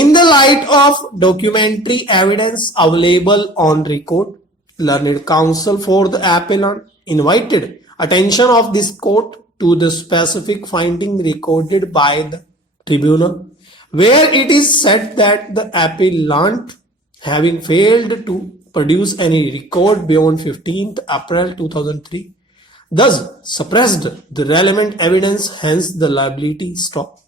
In the light of documentary evidence available on record, learned counsel for the appellant invited attention of this court to the specific finding recorded by the tribunal, where it is said that the appellant, having failed to produce any record beyond 15th April 2003, thus suppressed the relevant evidence, hence the liability stopped.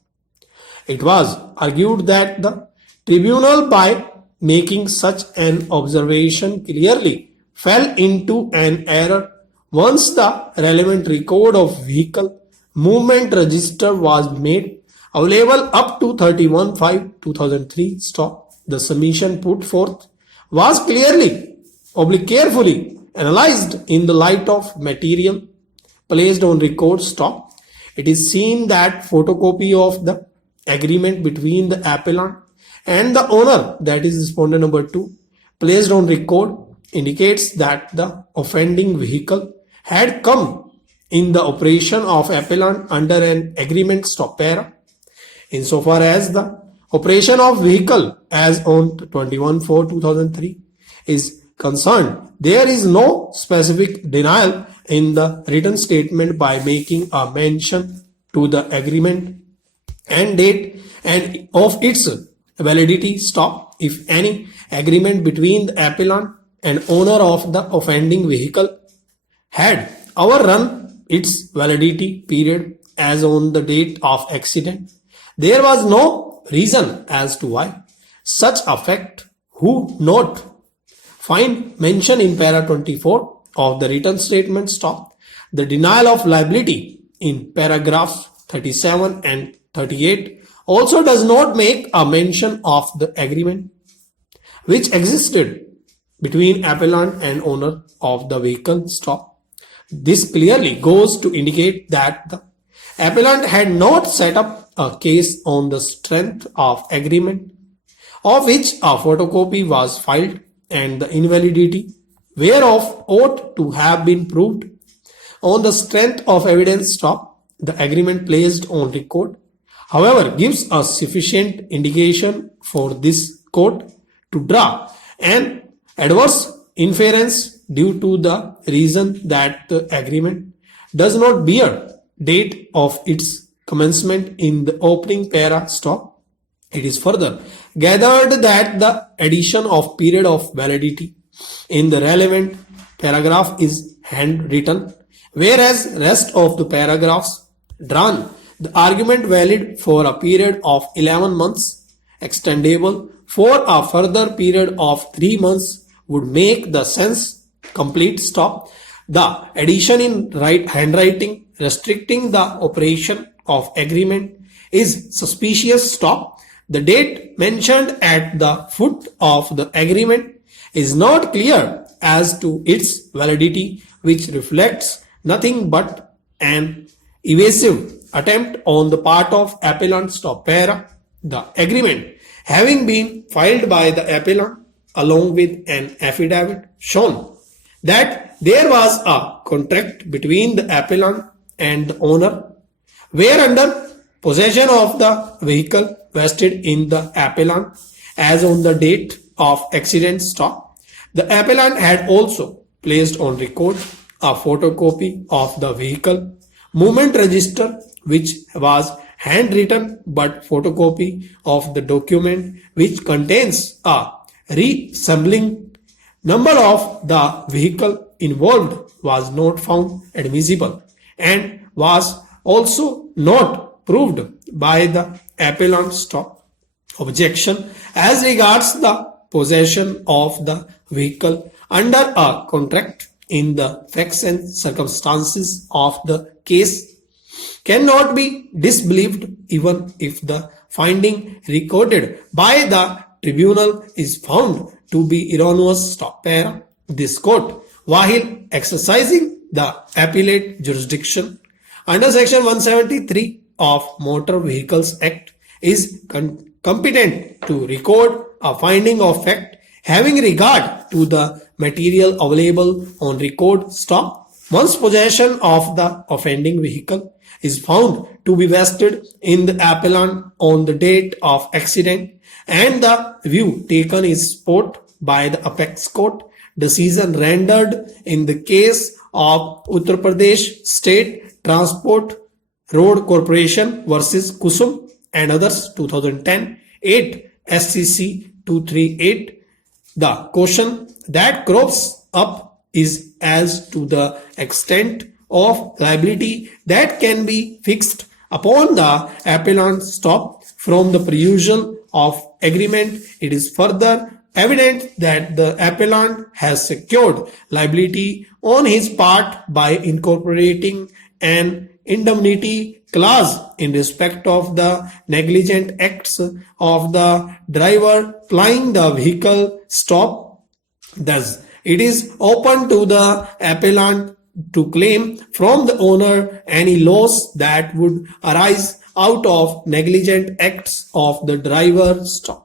It was argued that the tribunal, by making such an observation, clearly fell into an error once the relevant record of vehicle movement register was made available up to 31/5/2003. The submission put forth was clearly, carefully analyzed in the light of material placed on record. It is seen that photocopy of the agreement between the appellant and the owner, that is respondent number 2, placed on record, indicates that the offending vehicle had come in the operation of appellant under an agreement para. Insofar as the operation of vehicle as on 21/4/2003 is concerned, there is no specific denial in the written statement by making a mention to the agreement and date and of its validity. If any agreement between the appellant and owner of the offending vehicle had overrun its validity period as on the date of accident, there was no reason as to why such a fact who not find mention in para 24 of the written statement. The denial of liability in paragraphs 37 and 38 also does not make a mention of the agreement which existed between appellant and owner of the vehicle. This clearly goes to indicate that the appellant had not set up a case on the strength of agreement of which a photocopy was filed, and the invalidity whereof ought to have been proved on the strength of evidence. The agreement placed on record, however, gives a sufficient indication for this court to draw an adverse inference due to the reason that the agreement does not bear date of its commencement in the opening para. It is further gathered that the addition of period of validity in the relevant paragraph is handwritten, whereas rest of the paragraphs drawn the argument valid for a period of 11 months, extendable for a further period of 3 months, would make the sense complete. The addition in handwriting restricting the operation of agreement is suspicious. The date mentioned at the foot of the agreement is not clear as to its validity, which reflects nothing but an evasive attempt on the part of appellant. The agreement having been filed by the appellant along with an affidavit shown that there was a contract between the appellant and the owner, whereunder possession of the vehicle vested in the appellant as on the date of accident. The appellant had also placed on record a photocopy of the vehicle movement register, which was handwritten, but photocopy of the document which contains a resembling number of the vehicle involved was not found admissible and was also not proved by the appellant. Objection as regards the possession of the vehicle under a contract in the facts and circumstances of the case cannot be disbelieved even if the finding recorded by the tribunal is found to be erroneous. This court, while exercising the appellate jurisdiction under section 173 of Motor Vehicles Act, is competent to record a finding of fact having regard to the material available on record. Once possession of the offending vehicle is found to be vested in the appellant on the date of accident, and the view taken is support by the apex court, decision rendered in the case of Uttar Pradesh State Transport Road Corporation versus Kusum and others 2010, 8 SCC 238. The question that crops up is as to the extent of liability that can be fixed upon the appellant stop from the perusal of agreement. It is further evident that the appellant has secured liability on his part by incorporating an indemnity clause in respect of the negligent acts of the driver plying the vehicle stop. Thus, it is open to the appellant to claim from the owner any loss that would arise out of negligent acts of the driver stop.